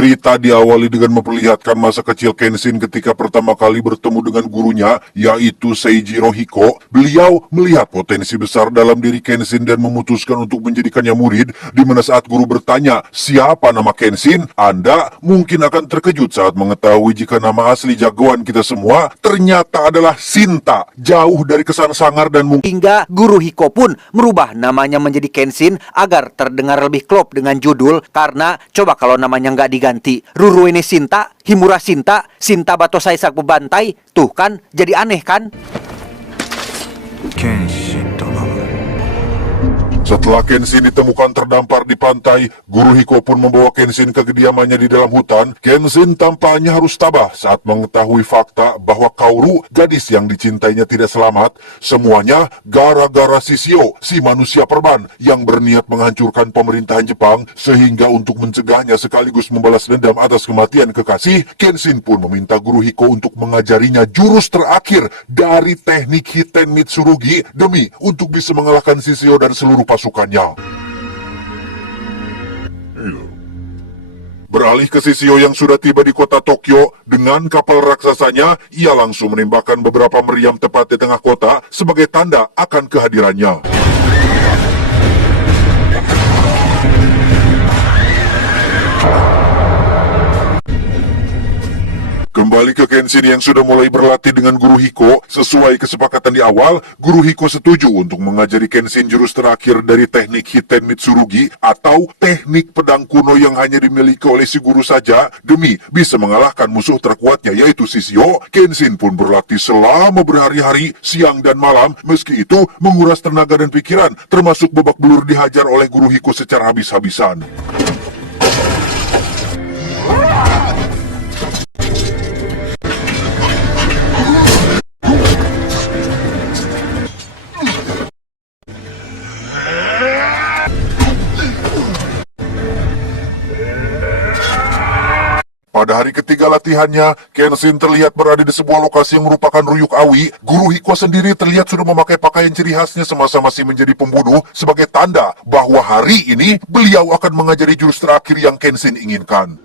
Cerita diawali dengan memperlihatkan masa kecil Kenshin ketika pertama kali bertemu dengan gurunya, yaitu Seijiro Hiko. Beliau melihat potensi besar dalam diri Kenshin dan memutuskan untuk menjadikannya murid, di mana saat guru bertanya, "Siapa nama Kenshin?" Anda mungkin akan terkejut saat mengetahui jika nama asli jagoan kita semua ternyata adalah Shinta, jauh dari kesan sangar dan mungkin. Hingga guru Hiko pun merubah namanya menjadi Kenshin agar terdengar lebih klop dengan judul, karena coba kalau namanya nggak diganti, Ruru ini Shinta, Himura Shinta, Shinta Batosai Saku Bantai, tuh kan jadi aneh kan? Setelah Kenshin ditemukan terdampar di pantai, guru Hiko pun membawa Kenshin ke kediamannya di dalam hutan. Kenshin tampaknya harus tabah saat mengetahui fakta bahwa Kaoru, gadis yang dicintainya, tidak selamat. Semuanya gara-gara Shishio, si manusia perban yang berniat menghancurkan pemerintahan Jepang, sehingga untuk mencegahnya sekaligus membalas dendam atas kematian kekasih, Kenshin pun meminta guru Hiko untuk mengajarinya jurus terakhir dari teknik Hiten Mitsurugi demi untuk bisa mengalahkan Shishio dan seluruh pasukannya. Beralih ke Shishio yang sudah tiba di kota Tokyo, dengan kapal raksasanya, ia langsung menembakkan beberapa meriam tepat di tengah kota sebagai tanda akan kehadirannya. Kembali ke Kenshin yang sudah mulai berlatih dengan guru Hiko. Sesuai kesepakatan di awal, guru Hiko setuju untuk mengajari Kenshin jurus terakhir dari teknik Hiten Mitsurugi atau teknik pedang kuno yang hanya dimiliki oleh si guru saja demi bisa mengalahkan musuh terkuatnya, yaitu Shishio. Kenshin pun berlatih selama berhari-hari, siang dan malam, meski itu menguras tenaga dan pikiran, termasuk babak belur dihajar oleh guru Hiko secara habis-habisan. Pada hari ketiga latihannya, Kenshin terlihat berada di sebuah lokasi yang merupakan Ruyuk Awi. Guru Hiko sendiri terlihat sudah memakai pakaian ciri khasnya semasa masih menjadi pembunuh sebagai tanda bahwa hari ini beliau akan mengajari jurus terakhir yang Kenshin inginkan.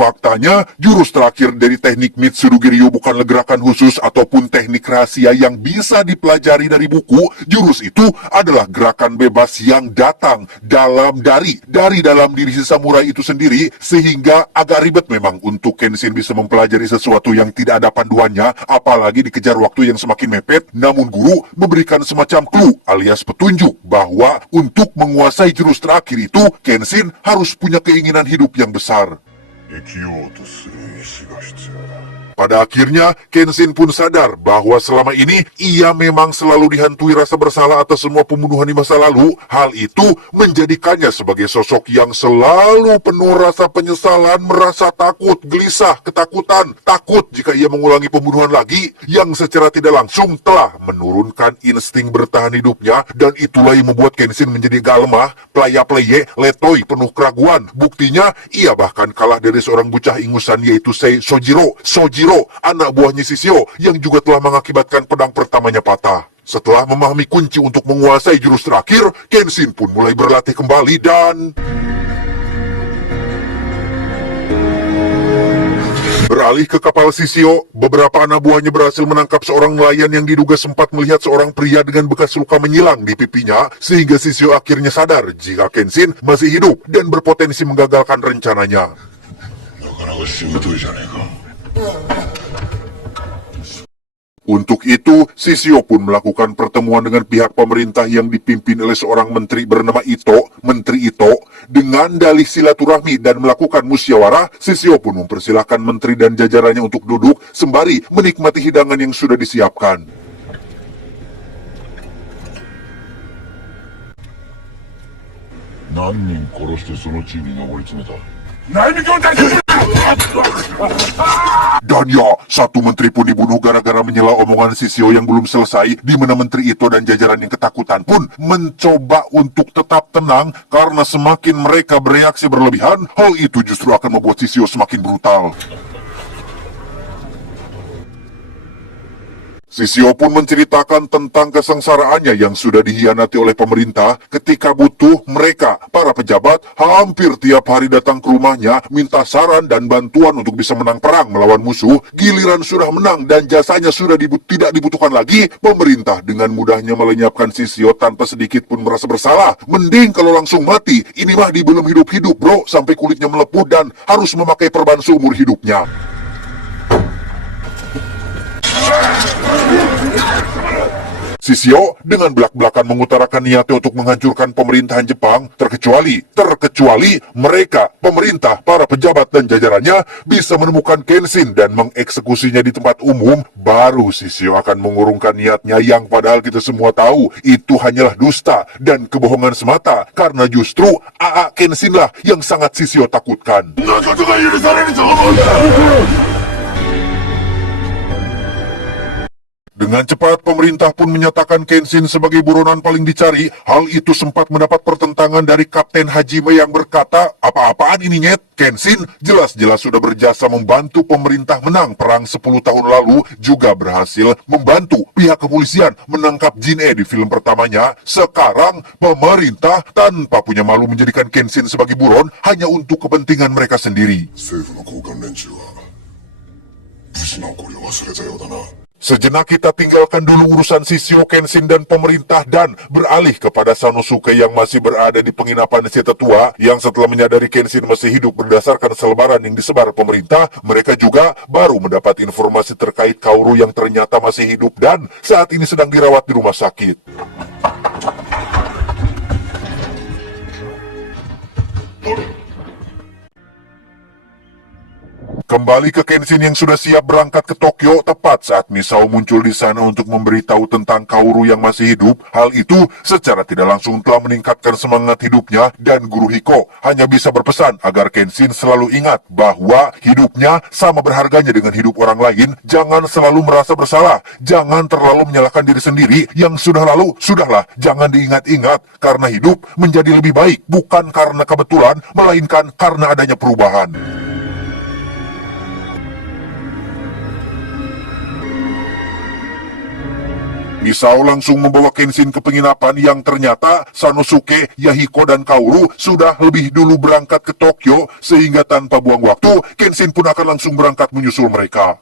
Faktanya, jurus terakhir dari teknik Mitsurugi Ryu bukanlah gerakan khusus ataupun teknik rahasia yang bisa dipelajari dari buku. Jurus itu adalah gerakan bebas yang datang dari dalam diri si samurai itu sendiri, sehingga agak ribet memang untuk Kenshin bisa mempelajari sesuatu yang tidak ada panduannya, apalagi dikejar waktu yang semakin mepet. Namun guru memberikan semacam clue alias petunjuk bahwa untuk menguasai jurus terakhir itu, Kenshin harus punya keinginan hidup yang besar. Pada akhirnya, Kenshin pun sadar bahwa selama ini ia memang selalu dihantui rasa bersalah atas semua pembunuhan di masa lalu. Hal itu menjadikannya sebagai sosok yang selalu penuh rasa penyesalan, merasa takut, gelisah, ketakutan, takut jika ia mengulangi pembunuhan lagi, yang secara tidak langsung telah menurunkan insting bertahan hidupnya, dan itulah yang membuat Kenshin menjadi gak lemah, playa-pleye, letoy, penuh keraguan. Buktinya, ia bahkan kalah dari seorang bocah ingusan yaitu Sojiro, anak buahnya Shishio, yang juga telah mengakibatkan pedang pertamanya patah. Setelah memahami kunci untuk menguasai jurus terakhir, Kenshin pun mulai berlatih kembali dan... Beralih ke kapal Shishio, beberapa anak buahnya berhasil menangkap seorang nelayan yang diduga sempat melihat seorang pria dengan bekas luka menyilang di pipinya, sehingga Shishio akhirnya sadar jika Kenshin masih hidup dan berpotensi menggagalkan rencananya. Untuk itu, Shishio pun melakukan pertemuan dengan pihak pemerintah yang dipimpin oleh seorang menteri bernama Menteri Ito. Dengan dalih silaturahmi dan melakukan musyawarah, Shishio pun mempersilahkan menteri dan jajarannya untuk duduk sembari menikmati hidangan yang sudah disiapkan. Dan ya, satu menteri pun dibunuh gara-gara menyela omongan Shishio yang belum selesai, di mana menteri itu dan jajaran yang ketakutan pun mencoba untuk tetap tenang, karena semakin mereka bereaksi berlebihan, hal itu justru akan membuat Shishio semakin brutal. Sisio pun menceritakan tentang kesengsaraannya yang sudah dihianati oleh pemerintah ketika butuh mereka, para pejabat, hampir tiap hari datang ke rumahnya minta saran dan bantuan untuk bisa menang perang melawan musuh. Giliran sudah menang dan jasanya sudah tidak dibutuhkan lagi, pemerintah dengan mudahnya melenyapkan Sisio tanpa sedikit pun merasa bersalah. Mending kalau langsung mati, ini mah di belum hidup-hidup bro, sampai kulitnya melepuh dan harus memakai perban seumur hidupnya. Sisio dengan belak-belakan mengutarakan niatnya untuk menghancurkan pemerintahan Jepang, terkecuali mereka, pemerintah, para pejabat dan jajarannya bisa menemukan Kenshin dan mengeksekusinya di tempat umum, baru Sisio akan mengurungkan niatnya yang padahal kita semua tahu itu hanyalah dusta dan kebohongan semata, karena justru AA Kenshin lah yang sangat Sisio takutkan. Dengan cepat, pemerintah pun menyatakan Kenshin sebagai buronan paling dicari. Hal itu sempat mendapat pertentangan dari Kapten Hajime yang berkata, apa-apaan ini nyet? Kenshin jelas-jelas sudah berjasa membantu pemerintah menang perang 10 tahun lalu, juga berhasil membantu pihak kepolisian menangkap Jin-e di film pertamanya. Sekarang, pemerintah tanpa punya malu menjadikan Kenshin sebagai buron hanya untuk kepentingan mereka sendiri. Sejenak kita tinggalkan dulu urusan Sisio, Kenshin dan pemerintah dan beralih kepada Sanosuke yang masih berada di penginapan si tetua, yang setelah menyadari Kenshin masih hidup berdasarkan selebaran yang disebar pemerintah, mereka juga baru mendapat informasi terkait Kaoru yang ternyata masih hidup dan saat ini sedang dirawat di rumah sakit. Kembali ke Kenshin yang sudah siap berangkat ke Tokyo tepat saat Misao muncul di sana untuk memberitahu tentang Kaoru yang masih hidup. Hal itu secara tidak langsung telah meningkatkan semangat hidupnya dan Guru Hiko hanya bisa berpesan agar Kenshin selalu ingat bahwa hidupnya sama berharganya dengan hidup orang lain. Jangan selalu merasa bersalah, jangan terlalu menyalahkan diri sendiri. Yang sudah lalu, sudahlah, jangan diingat-ingat karena hidup menjadi lebih baik bukan karena kebetulan, melainkan karena adanya perubahan. Misao langsung membawa Kenshin ke penginapan yang ternyata Sanosuke, Yahiko, dan Kaoru sudah lebih dulu berangkat ke Tokyo, sehingga tanpa buang waktu, Kenshin pun akan langsung berangkat menyusul mereka.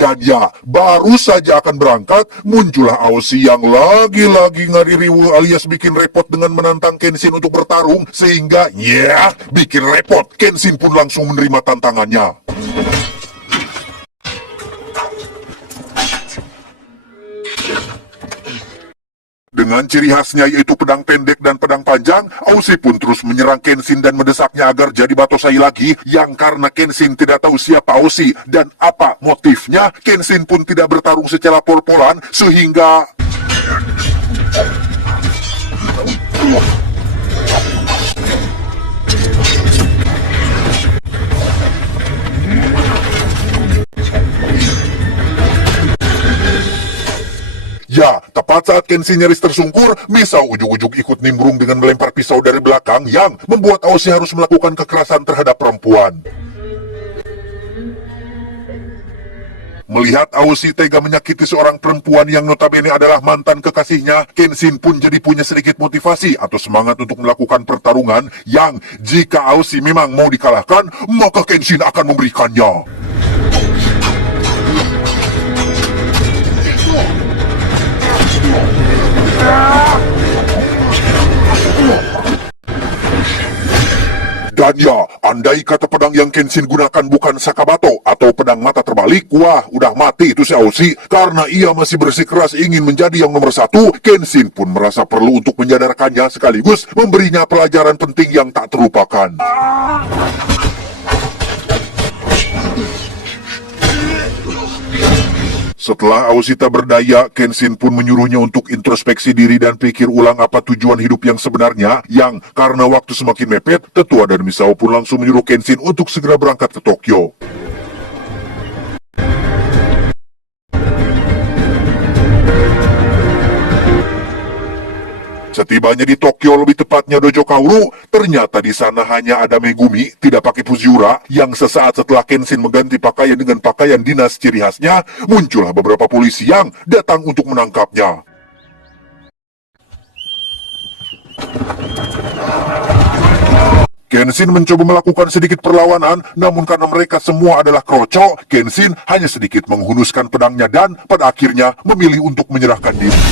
Dan ya, baru saja akan berangkat, muncullah Aoshi yang lagi-lagi ngaririwu alias bikin repot dengan menantang Kenshin untuk bertarung, sehingga, bikin repot, Kenshin pun langsung menerima tantangannya. Dengan ciri khasnya yaitu pedang pendek dan pedang panjang, Aoshi pun terus menyerang Kenshin dan mendesaknya agar jadi batosai lagi, yang karena Kenshin tidak tahu siapa Aoshi dan apa motifnya, Kenshin pun tidak bertarung secara pol-polan, sehingga... Ya, tepat saat Kenshin nyaris tersungkur, Misao ujug-ujug ikut nimbrung dengan melempar pisau dari belakang yang membuat Aoshi harus melakukan kekerasan terhadap perempuan. Melihat Aoshi tega menyakiti seorang perempuan yang notabene adalah mantan kekasihnya, Kenshin pun jadi punya sedikit motivasi atau semangat untuk melakukan pertarungan yang jika Aoshi memang mau dikalahkan, maka Kenshin akan memberikannya. Dan ya, andai kata pedang yang Kenshin gunakan bukan Sakabato atau pedang mata terbalik, wah, udah mati itu si Aoshi. Karena ia masih bersikeras ingin menjadi yang nomor satu, Kenshin pun merasa perlu untuk menyadarkannya sekaligus memberinya pelajaran penting yang tak terlupakan. Setelah Aoshi tak berdaya, Kenshin pun menyuruhnya untuk introspeksi diri dan pikir ulang apa tujuan hidup yang sebenarnya, yang karena waktu semakin mepet, tetua dan Misao pun langsung menyuruh Kenshin untuk segera berangkat ke Tokyo. Setibanya di Tokyo, lebih tepatnya Dojo Kaoru, ternyata di sana hanya ada Megumi, tidak pakai Fujiura, yang sesaat setelah Kenshin mengganti pakaian dengan pakaian dinas ciri khasnya, muncullah beberapa polisi yang datang untuk menangkapnya. Kenshin mencoba melakukan sedikit perlawanan, namun karena mereka semua adalah kroco, Kenshin hanya sedikit menghunuskan pedangnya dan pada akhirnya memilih untuk menyerahkan diri.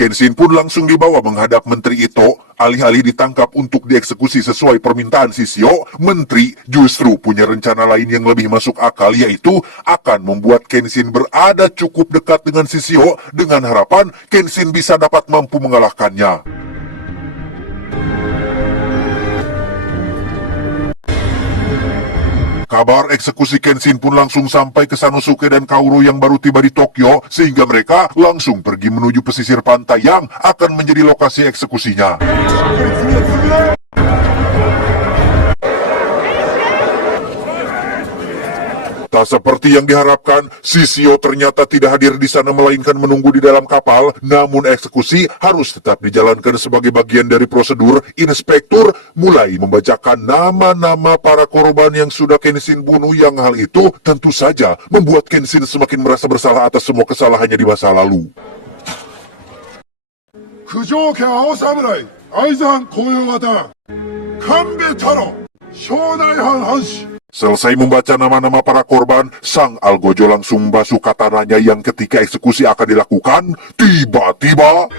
Kenshin pun langsung dibawa menghadap Menteri Ito. Alih-alih ditangkap untuk dieksekusi sesuai permintaan Shishio, Menteri justru punya rencana lain yang lebih masuk akal, yaitu akan membuat Kenshin berada cukup dekat dengan Shishio dengan harapan Kenshin bisa dapat mampu mengalahkannya. Kabar eksekusi Kenshin pun langsung sampai ke Sanosuke dan Kaoru yang baru tiba di Tokyo, sehingga mereka langsung pergi menuju pesisir pantai yang akan menjadi lokasi eksekusinya. Tak seperti yang diharapkan, Shishio ternyata tidak hadir di sana melainkan menunggu di dalam kapal, namun eksekusi harus tetap dijalankan sebagai bagian dari prosedur. Inspektur mulai membacakan nama-nama para korban yang sudah Kenshin bunuh, yang hal itu tentu saja membuat Kenshin semakin merasa bersalah atas semua kesalahannya di masa lalu. Kujoken Ao Samurai, Aizahan Koyogata, Kanbe Taro, Shonaihan Hanshi. Selesai membaca nama-nama para korban, sang Algojo langsung membasuh katananya yang ketika eksekusi akan dilakukan, tiba-tiba...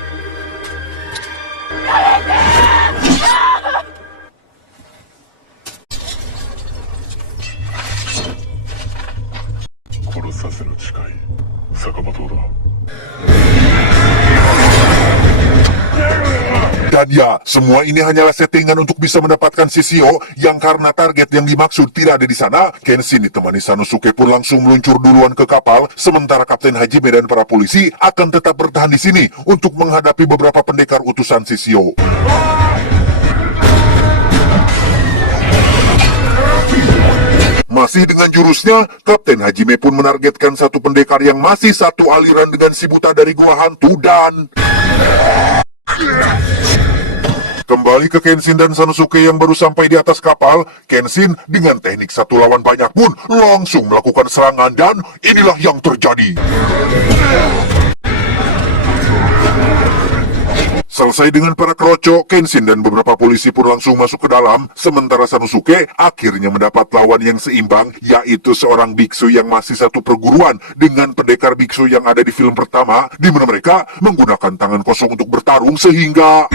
Dan ya, semua ini hanyalah settingan untuk bisa mendapatkan Shishio, yang karena target yang dimaksud tidak ada di sana. Kenshin ditemani Sanosuke pun langsung meluncur duluan ke kapal, sementara Kapten Hajime dan para polisi akan tetap bertahan di sini untuk menghadapi beberapa pendekar utusan Shishio. Masih dengan jurusnya, Kapten Hajime pun menargetkan satu pendekar yang masih satu aliran dengan si buta dari gua hantu dan... Kembali ke Kenshin dan Sanosuke yang baru sampai di atas kapal, Kenshin dengan teknik satu lawan banyak pun langsung melakukan serangan dan inilah yang terjadi. Selesai dengan para kroco, Kenshin dan beberapa polisi pun langsung masuk ke dalam, sementara Sanosuke akhirnya mendapat lawan yang seimbang, yaitu seorang biksu yang masih satu perguruan dengan pendekar biksu yang ada di film pertama, di mana mereka menggunakan tangan kosong untuk bertarung sehingga...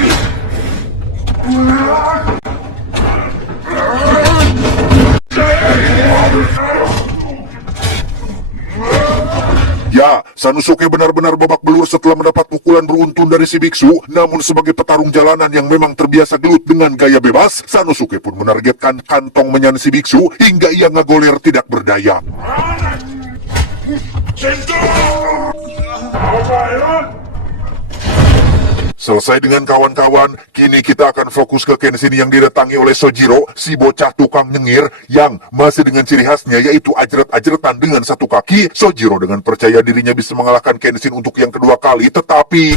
Ya, Sanosuke benar-benar babak belur setelah mendapat pukulan beruntun dari si biksu, namun sebagai petarung jalanan yang memang terbiasa gelut dengan gaya bebas, Sanosuke pun menargetkan kantong menyan si biksu hingga ia ngagoler tidak berdaya. Selesai dengan kawan-kawan, kini kita akan fokus ke Kenshin yang didatangi oleh Sojiro, si bocah tukang nyengir yang masih dengan ciri khasnya yaitu ajret-ajretan dengan satu kaki. Sojiro dengan percaya dirinya bisa mengalahkan Kenshin untuk yang kedua kali, tetapi...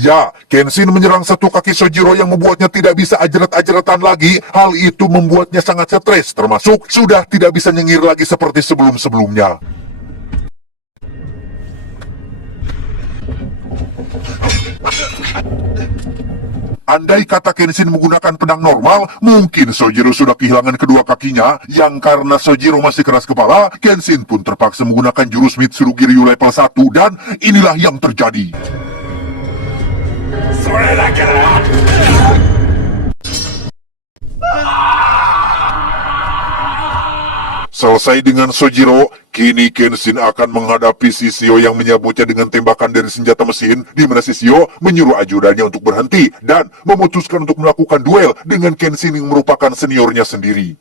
Ya, Kenshin menyerang satu kaki Sojiro yang membuatnya tidak bisa ajret-ajretan lagi. Hal itu membuatnya sangat stres, termasuk sudah tidak bisa nyengir lagi seperti sebelum-sebelumnya. Andai kata Kenshin menggunakan pedang normal, mungkin Sojiro sudah kehilangan kedua kakinya, yang karena Sojiro masih keras kepala, Kenshin pun terpaksa menggunakan jurus Mitsurugi Ryu level 1 dan inilah yang terjadi. Selesai dengan Sojiro, kini Kenshin akan menghadapi Shishio yang menyambutnya dengan tembakan dari senjata mesin, di mana Shishio menyuruh ajudannya untuk berhenti dan memutuskan untuk melakukan duel dengan Kenshin yang merupakan seniornya sendiri.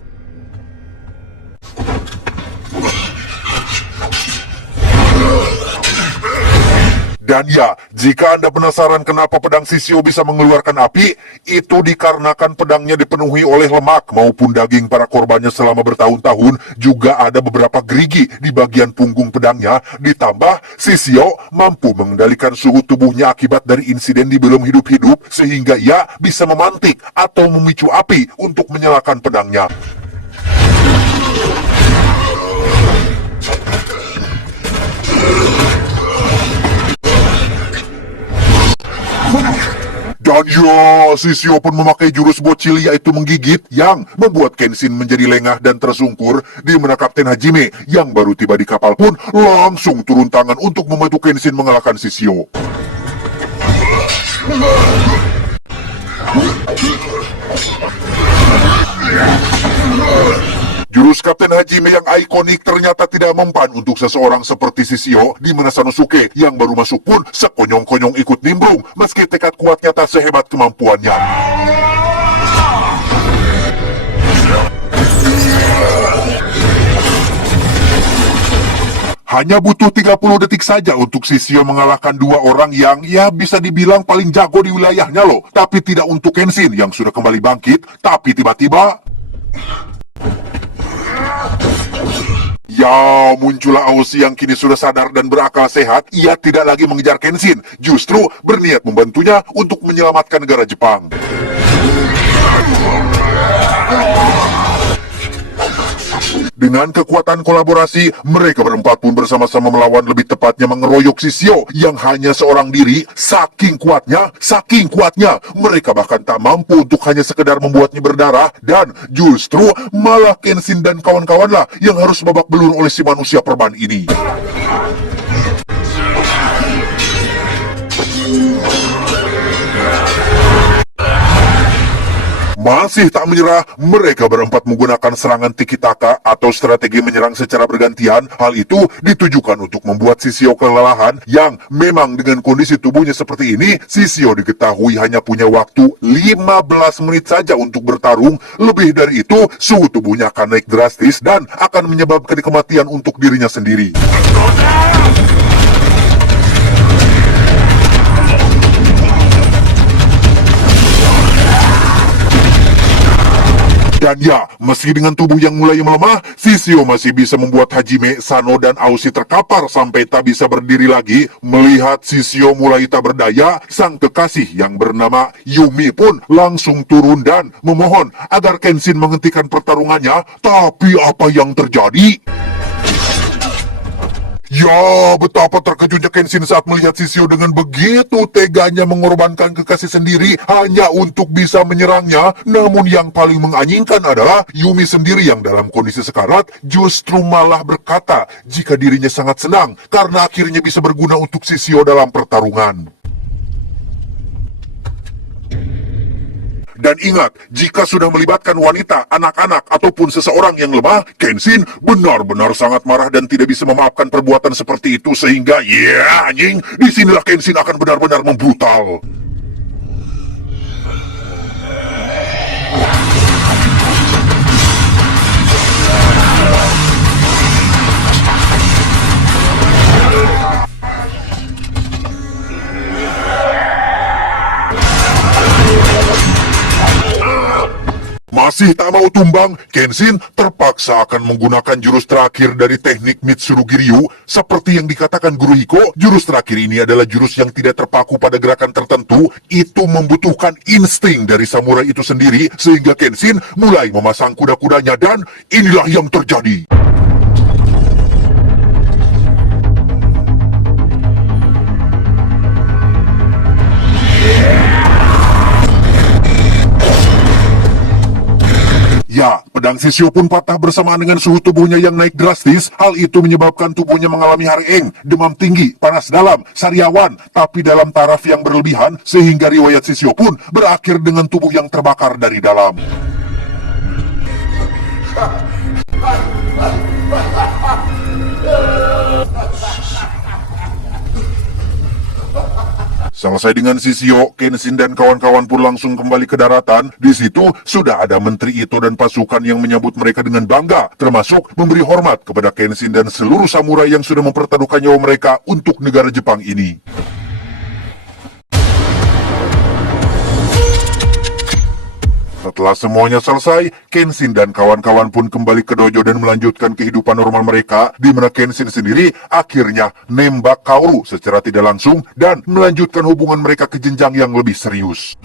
Dan ya, jika Anda penasaran kenapa pedang Shishio bisa mengeluarkan api, itu dikarenakan pedangnya dipenuhi oleh lemak maupun daging para korbannya selama bertahun-tahun. Juga ada beberapa gerigi di bagian punggung pedangnya. Ditambah, Shishio mampu mengendalikan suhu tubuhnya akibat dari insiden di belum hidup-hidup, sehingga ia bisa memantik atau memicu api untuk menyalakan pedangnya. Dan ya, Shishio pun memakai jurus bocil yaitu menggigit yang membuat Kenshin menjadi lengah dan tersungkur, di mana Kapten Hajime yang baru tiba di kapal pun langsung turun tangan untuk membantu Kenshin mengalahkan Shishio. Jurus Kapten Hajime yang ikonik ternyata tidak mempan untuk seseorang seperti Shishio, di mana Sanosuke yang baru masuk pun sekonyong-konyong ikut nimbrung meski tekad kuatnya tak sehebat kemampuannya. Hanya butuh 30 detik saja untuk Shishio mengalahkan dua orang yang ya bisa dibilang paling jago di wilayahnya loh. Tapi tidak untuk Kenshin yang sudah kembali bangkit, tapi tiba-tiba ya, muncullah Aoshi yang kini sudah sadar dan berakal sehat. Ia tidak lagi mengejar Kenshin, justru berniat membantunya untuk menyelamatkan negara Jepang. Dengan kekuatan kolaborasi, mereka berempat pun bersama-sama melawan, lebih tepatnya mengeroyok Shishio yang hanya seorang diri. Saking kuatnya, mereka bahkan tak mampu untuk hanya sekedar membuatnya berdarah, dan justru malah Kenshin dan kawan-kawanlah yang harus babak belur oleh si manusia perban ini. Masih tak menyerah, mereka berempat menggunakan serangan tiki-taka atau strategi menyerang secara bergantian. Hal itu ditujukan untuk membuat Shishio kelelahan, yang memang dengan kondisi tubuhnya seperti ini, Shishio diketahui hanya punya waktu 15 menit saja untuk bertarung. Lebih dari itu, suhu tubuhnya akan naik drastis dan akan menyebabkan kematian untuk dirinya sendiri. Dan ya, meski dengan tubuh yang mulai melemah, Shishio masih bisa membuat Hajime, Sano, dan Aoshi terkapar sampai tak bisa berdiri lagi. Melihat Shishio mulai tak berdaya, sang kekasih yang bernama Yumi pun langsung turun dan memohon agar Kenshin menghentikan pertarungannya. Tapi apa yang terjadi? Ya, betapa terkejutnya Kenshin saat melihat Shishio dengan begitu teganya mengorbankan kekasih sendiri hanya untuk bisa menyerangnya. Namun yang paling menganjingkan adalah Yumi sendiri yang dalam kondisi sekarat justru malah berkata jika dirinya sangat senang karena akhirnya bisa berguna untuk Shishio dalam pertarungan. Dan ingat, jika sudah melibatkan wanita, anak-anak, ataupun seseorang yang lemah, Kenshin benar-benar sangat marah dan tidak bisa memaafkan perbuatan seperti itu, sehingga anjing, disinilah Kenshin akan benar-benar membrutal. Masih tak mau tumbang, Kenshin terpaksa akan menggunakan jurus terakhir dari teknik Mitsurugi Ryu. Seperti yang dikatakan Guru Hiko, jurus terakhir ini adalah jurus yang tidak terpaku pada gerakan tertentu. Itu membutuhkan insting dari samurai itu sendiri, sehingga Kenshin mulai memasang kuda-kudanya dan inilah yang terjadi. Ya, pedang Shishio pun patah bersamaan dengan suhu tubuhnya yang naik drastis. Hal itu menyebabkan tubuhnya mengalami harieng, demam tinggi, panas dalam, sariawan, tapi dalam taraf yang berlebihan, sehingga riwayat Shishio pun berakhir dengan tubuh yang terbakar dari dalam. Selesai dengan Shishio, Kenshin dan kawan-kawan pun langsung kembali ke daratan. Di situ sudah ada Menteri Ito dan pasukan yang menyambut mereka dengan bangga, termasuk memberi hormat kepada Kenshin dan seluruh samurai yang sudah mempertaruhkan nyawa mereka untuk negara Jepang ini. Setelah semuanya selesai, Kenshin dan kawan-kawan pun kembali ke dojo dan melanjutkan kehidupan normal mereka, di mana Kenshin sendiri akhirnya nembak Kaoru secara tidak langsung dan melanjutkan hubungan mereka ke jenjang yang lebih serius.